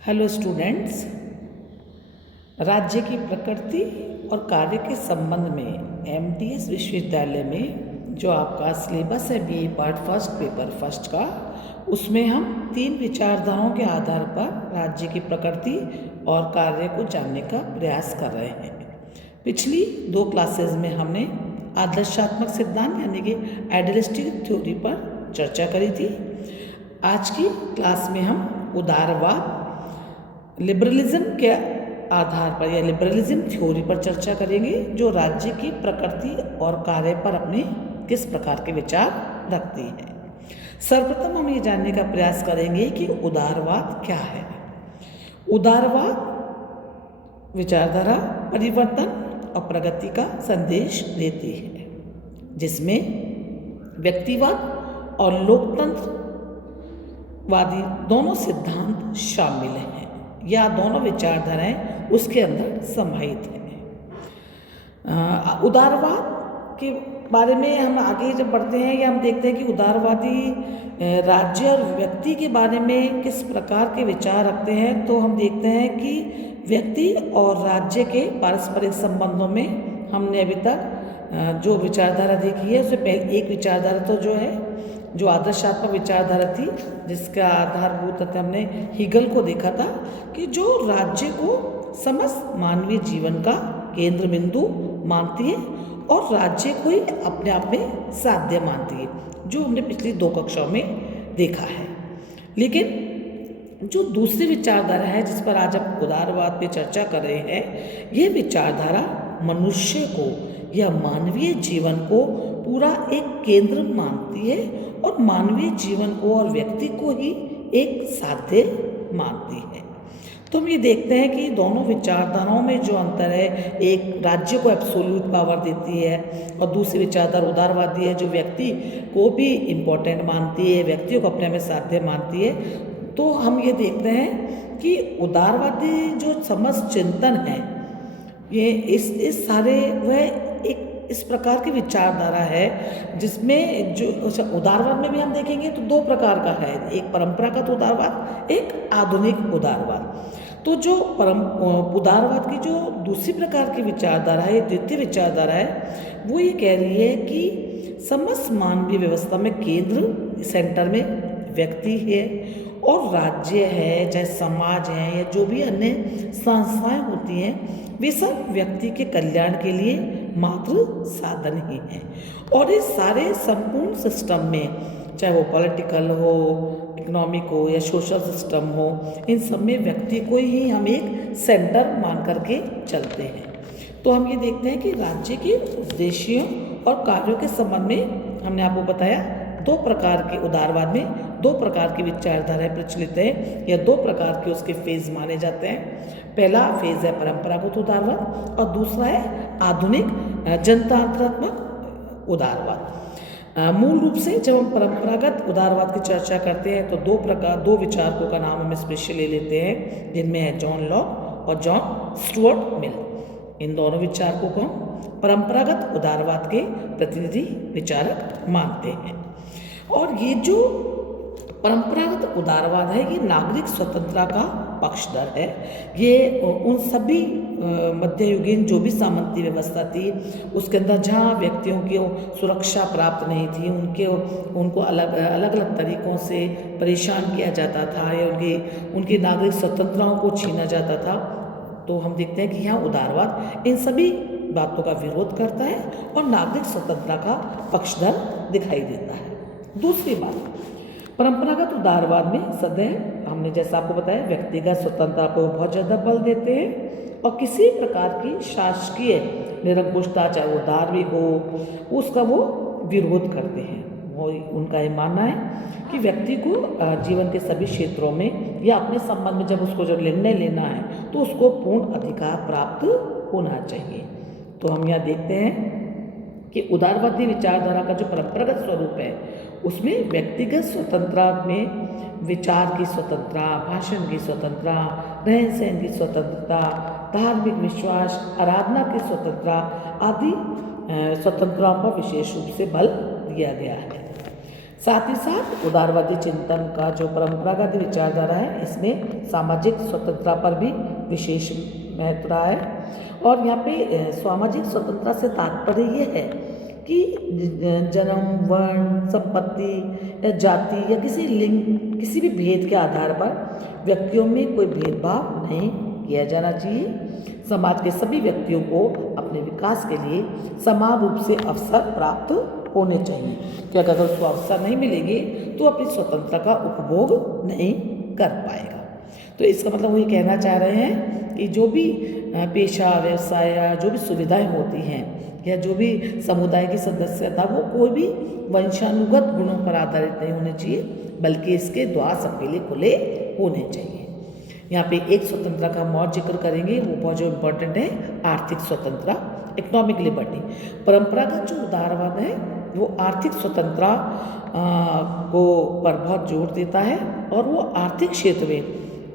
Hello students. राज्य की प्रकृति और कार्य के संबंध में एमटीएस विश्वविद्यालय में जो आपका सिलेबस है BA part first paper first का, उसमें हम 3 विचारधाराओं के आधार पर राज्य की प्रकृति और कार्य को जानने का प्रयास कर रहे हैं। पिछली 2 क्लासेस में हमने आदर्शात्मक सिद्धांत यानी कि आइडियलिस्टिक थ्योरी पर चर्चा करी थी। आज की क्लास में हम उदारवाद लिबरलिज्म के आधार पर या लिबरलिज्म थ्योरी पर चर्चा करेंगे, जो राज्य की प्रकृति और कार्य पर अपने किस प्रकार के विचार रखती है। सर्वप्रथम हम ये जानने का प्रयास करेंगे कि उदारवाद क्या है। उदारवाद विचारधारा परिवर्तन और प्रगति का संदेश देती है, जिसमें व्यक्तिवाद और लोकतंत्रवादी दोनों सिद्धांत शामिल हैं या दोनों विचारधाराएं उसके अंदर समाहित हैं। उदारवाद के बारे में हम आगे जब बढ़ते हैं या हम देखते हैं कि उदारवादी राज्य और व्यक्ति के बारे में किस प्रकार के विचार रखते हैं, तो हम देखते हैं कि व्यक्ति और राज्य के पारस्परिक संबंधों में हमने अभी तक जो विचारधारा देखी है, उससे पहले एक विचारधारा तो जो आदर्शात्मक विचारधारा थी, जिसका आधारभूत हमने हीगल को देखा था कि जो राज्य को समस्त मानवीय जीवन का केंद्र बिंदु मानती है और राज्य को ही अपने आप में साध्य मानती है, जो हमने पिछली 2 कक्षाओं में देखा है। लेकिन जो दूसरी विचारधारा है जिस पर आज हम उदारवाद पे चर्चा कर रहे हैं, ये विचारधारा मनुष्य को या मानवीय जीवन को पूरा एक केंद्र मानती है और मानवीय जीवन को और व्यक्ति को ही एक साध्य मानती है। तो हम ये देखते हैं कि दोनों विचारधाराओं में जो अंतर है, एक राज्य को एब्सोल्यूट पावर देती है और दूसरी विचारधारा उदारवादी है, जो व्यक्ति को भी इम्पोर्टेंट मानती है, व्यक्तियों को अपने में साध्य मानती है। तो हम ये देखते हैं कि उदारवादी जो समस्त चिंतन है, ये इस सारे वह एक इस प्रकार की विचारधारा है जिसमें जो उदारवाद में भी हम देखेंगे तो 2 प्रकार का है, एक परंपरागत उदारवाद, एक आधुनिक उदारवाद। तो जो उदारवाद की जो दूसरी प्रकार की विचारधारा है, द्वितीय विचारधारा है, वो ये कह रही है कि समस्त मानवीय व्यवस्था में केंद्र सेंटर में व्यक्ति है और राज्य है, चाहे समाज है या जो भी अन्य संस्थाएं होती हैं, वे सब व्यक्ति के कल्याण के लिए मात्र साधन ही हैं। और इस सारे संपूर्ण सिस्टम में, चाहे वो पॉलिटिकल हो, इकोनॉमिक हो या सोशल सिस्टम हो, इन सब में व्यक्ति को ही हम एक सेंटर मान करके चलते हैं। तो हम ये देखते हैं कि राज्य के उद्देश्यों और कार्यों के संबंध में हमने आपको बताया 2 प्रकार के उदारवाद में 2 प्रकार की विचारधाराएं प्रचलित हैं या 2 प्रकार के उसके फेज माने जाते हैं। पहला फेज है परंपरागत उदारवाद और दूसरा है आधुनिक जनतांत्रात्मक उदारवाद। मूल रूप से जब हम परंपरागत उदारवाद की चर्चा करते हैं तो 2 विचारकों का नाम हम स्पेशल ले लेते हैं, जिनमें है जॉन लॉक और जॉन स्टुअर्ट मिल। इन दोनों विचारकों को हम परंपरागत उदारवाद के प्रतिनिधि विचारक मानते हैं। और ये जो परंपरागत उदारवाद है, ये नागरिक स्वतंत्रता का पक्षधर है। ये उन सभी मध्ययुगीन जो भी सामंती व्यवस्था थी, उसके अंदर जहाँ व्यक्तियों की सुरक्षा प्राप्त नहीं थी, उनको अलग अलग तरीक़ों से परेशान किया जाता था या उनकी नागरिक स्वतंत्रताओं को छीना जाता था। तो हम देखते हैं कि यहाँ उदारवाद इन सभी बातों का विरोध करता है और नागरिक स्वतंत्रता का पक्षधर दिखाई देता है। दूसरी बात, परंपरागत उदारवाद में सदैव हमने जैसा आपको बताया व्यक्तिगत स्वतंत्रता को बहुत ज़्यादा बल देते हैं और किसी प्रकार की शासकीय निरंकुशता, चाहे वो धार्मिक हो, उसका वो विरोध करते हैं। वो उनका ये मानना है कि व्यक्ति को जीवन के सभी क्षेत्रों में या अपने संबंध में जब उसको जब निर्णय लेना है तो उसको पूर्ण अधिकार प्राप्त होना चाहिए। तो हम यहाँ देखते हैं कि उदारवादी विचारधारा का जो परंपरागत स्वरूप है, उसमें व्यक्तिगत स्वतंत्रता में विचार की स्वतंत्रता, भाषण की स्वतंत्रता, रहन सहन की स्वतंत्रता, धार्मिक विश्वास, आराधना की स्वतंत्रता आदि स्वतंत्रताओं पर विशेष रूप से बल दिया गया है। साथ ही साथ उदारवादी चिंतन का जो परंपरागत विचारधारा है, इसमें सामाजिक स्वतंत्रता पर भी विशेष महत्व रहा है। और यहाँ पे सामाजिक स्वतंत्रता से तात्पर्य ये है कि जन्म, वर्ण, संपत्ति या जाति या किसी लिंग, किसी भी भेद के आधार पर व्यक्तियों में कोई भेदभाव नहीं किया जाना चाहिए। समाज के सभी व्यक्तियों को अपने विकास के लिए समान रूप से अवसर प्राप्त होने चाहिए, क्योंकि अगर उसको अवसर नहीं मिलेंगे तो अपनी स्वतंत्रता का उपभोग नहीं कर पाएगा। तो इसका मतलब वो ये कहना चाह रहे हैं कि जो भी पेशा, व्यवसाय या जो भी सुविधाएं होती हैं या जो भी समुदाय की सदस्यता, वो कोई भी वंशानुगत गुणों पर आधारित नहीं होनी चाहिए, बल्कि इसके द्वार सबके लिए खुले होने चाहिए। यहाँ पे एक स्वतंत्रता का हम और जिक्र करेंगे, वो बहुत जो इम्पोर्टेंट है, आर्थिक स्वतंत्रता, इकोनॉमिक लिबर्टी। परंपरागत जो उदारवाद है वो आर्थिक स्वतंत्रता को पर बहुत जोर देता है, और वो आर्थिक क्षेत्र में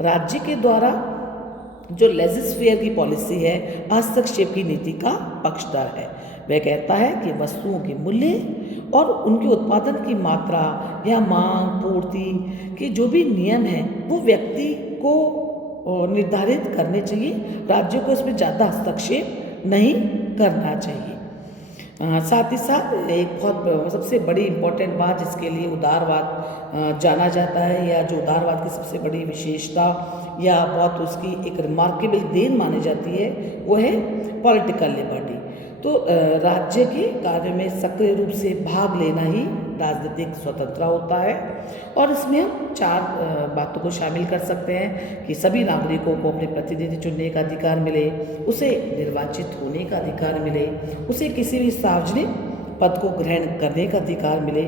राज्य के द्वारा जो लेजिस्फेयर की पॉलिसी है, हस्तक्षेप की नीति का पक्षधर है। वह कहता है कि वस्तुओं के मूल्य और उनके उत्पादन की मात्रा या मांग पूर्ति के जो भी नियम हैं वो व्यक्ति को निर्धारित करने चाहिए, राज्यों को इसमें ज़्यादा हस्तक्षेप नहीं करना चाहिए। साथ ही साथ एक बहुत सबसे बड़ी इम्पोर्टेंट बात जिसके लिए उदारवाद जाना जाता है, या जो उदारवाद की सबसे बड़ी विशेषता या बहुत उसकी एक रिमार्केबल देन मानी जाती है, वो है पॉलिटिकल लिबर्टी। तो राज्य के कार्य में सक्रिय रूप से भाग लेना ही राजनीतिक स्वतंत्रता होता है। और इसमें हम 4 बातों को शामिल कर सकते हैं कि सभी नागरिकों को अपने प्रतिनिधि चुनने का अधिकार मिले, उसे निर्वाचित होने का अधिकार मिले, उसे किसी भी सार्वजनिक पद को ग्रहण करने का अधिकार मिले,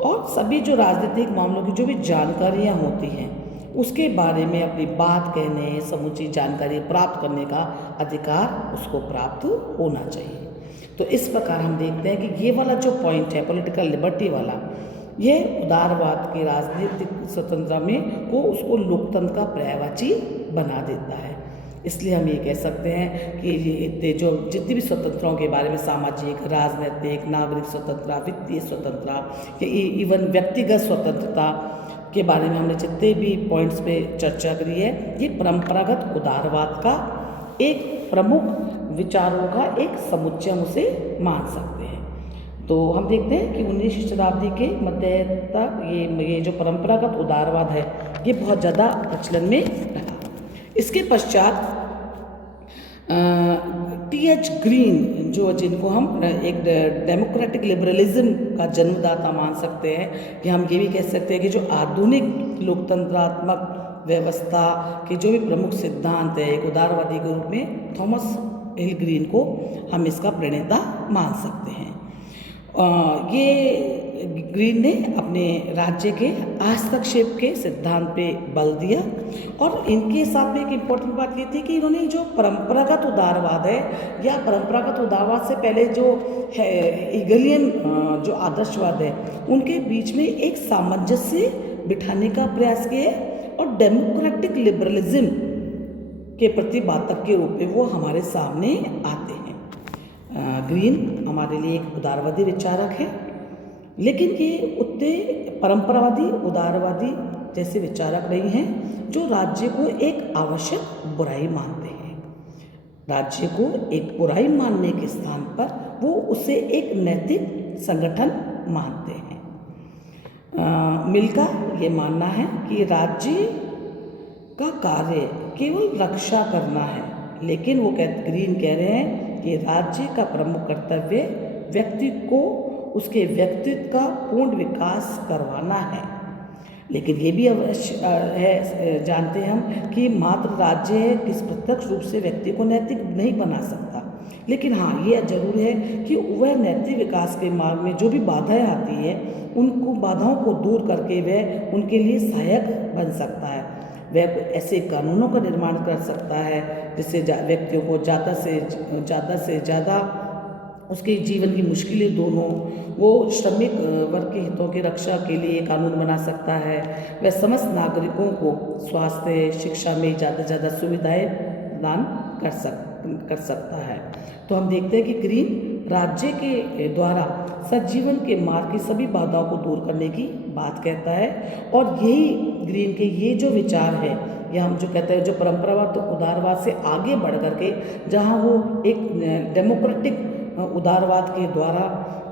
और सभी जो राजनीतिक मामलों की जो भी जानकारियाँ होती हैं उसके बारे में अपनी बात कहने, समुचित जानकारी प्राप्त करने का अधिकार उसको प्राप्त होना चाहिए। तो इस प्रकार हम देखते हैं कि ये वाला जो पॉइंट है पॉलिटिकल लिबर्टी वाला, ये उदारवाद की राजनीतिक स्वतंत्रता में को उसको लोकतंत्र का पर्यायवाची बना देता है। इसलिए हम ये कह सकते हैं कि ये जो जितनी भी स्वतंत्रताओं के बारे में, सामाजिक, राजनीतिक, नागरिक स्वतंत्रता, वित्तीय स्वतंत्रता या इवन व्यक्तिगत स्वतंत्रता के बारे में हमने जितने भी पॉइंट्स पे चर्चा करी है, ये परंपरागत उदारवाद का एक प्रमुख विचारों का एक समुच्चय हम उसे मान सकते हैं। तो हम देखते हैं कि 19वीं शताब्दी के मध्य तक ये जो परंपरागत उदारवाद है ये बहुत ज़्यादा प्रचलन में रहा। इसके पश्चात T.H. ग्रीन, जो जिनको हम एक डेमोक्रेटिक लिबरलिज्म का जन्मदाता मान सकते हैं, कि हम ये भी कह सकते हैं कि जो आधुनिक लोकतंत्रात्मक व्यवस्था के जो भी प्रमुख सिद्धांत है, एक उदारवादी के रूप में थॉमस हिल ग्रीन को हम इसका प्रणेता मान सकते हैं। ये ग्रीन ने अपने राज्य के हस्तक्षेप के सिद्धांत पे बल दिया, और इनके साथ में एक इम्पोर्टेंट बात ये थी कि इन्होंने जो परंपरागत उदारवाद है या परंपरागत उदारवाद से पहले जो है ईगलियन जो आदर्शवाद है, उनके बीच में एक सामंजस्य बिठाने का प्रयास किया, और डेमोक्रेटिक लिबरलिज्म के प्रति बातक के रूप में वो हमारे सामने आते हैं। ग्रीन हमारे लिए एक उदारवादी विचारक है, लेकिन ये उतने परंपरावादी उदारवादी जैसे विचारक नहीं हैं जो राज्य को एक आवश्यक बुराई मानते हैं। राज्य को एक बुराई मानने के स्थान पर वो उसे एक नैतिक संगठन मानते हैं। मिल का ये मानना है कि राज्य का कार्य केवल रक्षा करना है, लेकिन वो ग्रीन कह रहे हैं कि राज्य का प्रमुख कर्तव्य व्यक्ति को उसके व्यक्तित्व का पूर्ण विकास करवाना है। लेकिन ये भी अवश्य है, जानते हैं हम कि मात्र राज्य किस प्रत्यक्ष रूप से व्यक्ति को नैतिक नहीं बना सकता, लेकिन हाँ ये जरूर है कि वह नैतिक विकास के मार्ग में जो भी बाधाएं आती हैं उनको बाधाओं को दूर करके वह उनके लिए सहायक बन सकता है। वह ऐसे कानूनों का निर्माण कर सकता है जिससे व्यक्तियों को ज़्यादा से ज़्यादा उसके जीवन की मुश्किलें दूर हों। वो श्रमिक वर्ग के हितों की रक्षा के लिए कानून बना सकता है। वह समस्त नागरिकों को स्वास्थ्य शिक्षा में ज़्यादा से ज़्यादा सुविधाएं प्रदान कर सकता है। तो हम देखते हैं कि ग्रीन राज्य के द्वारा सजीवन के मार्ग की सभी बाधाओं को दूर करने की बात कहता है। और यही ग्रीन के ये जो विचार है, या हम जो कहते हैं जो परंपरावाद तो उदारवाद से आगे बढ़ करके जहाँ वो एक डेमोक्रेटिक उदारवाद के द्वारा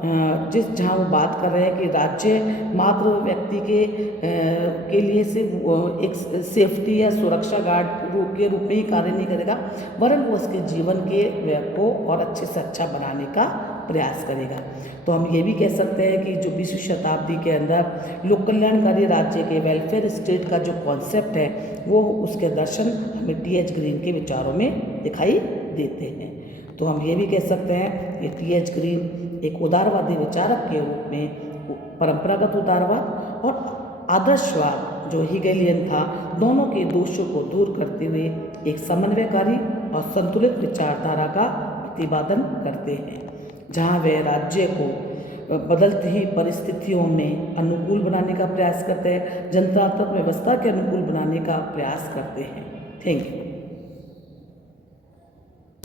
जहाँ वो बात कर रहे हैं कि राज्य मात्र व्यक्ति के लिए सिर्फ एक सेफ्टी या सुरक्षा गार्ड के रूप में ही कार्य नहीं करेगा, वरन वो उसके जीवन के को और अच्छे से अच्छा बनाने का प्रयास करेगा। तो हम ये भी कह सकते हैं कि जो 20वीं शताब्दी के अंदर लोक कल्याणकारी राज्य के वेलफेयर स्टेट का जो कॉन्सेप्ट है, वो उसके दर्शन हमें टी.एच. ग्रीन के विचारों में दिखाई देते हैं। तो हम ये भी कह सकते हैं कि टी.एच. ग्रीन एक उदारवादी विचारक के रूप में परंपरागत उदारवाद और आदर्शवाद जो हिगेलियन था, दोनों के दोषों को दूर करते हुए एक समन्वयकारी और संतुलित विचारधारा का प्रतिपादन करते हैं, जहाँ वे राज्य को बदलती ही परिस्थितियों में अनुकूल बनाने का प्रयास करते हैं, जनतांत्रिक व्यवस्था के अनुकूल बनाने का प्रयास करते हैं। Thank you.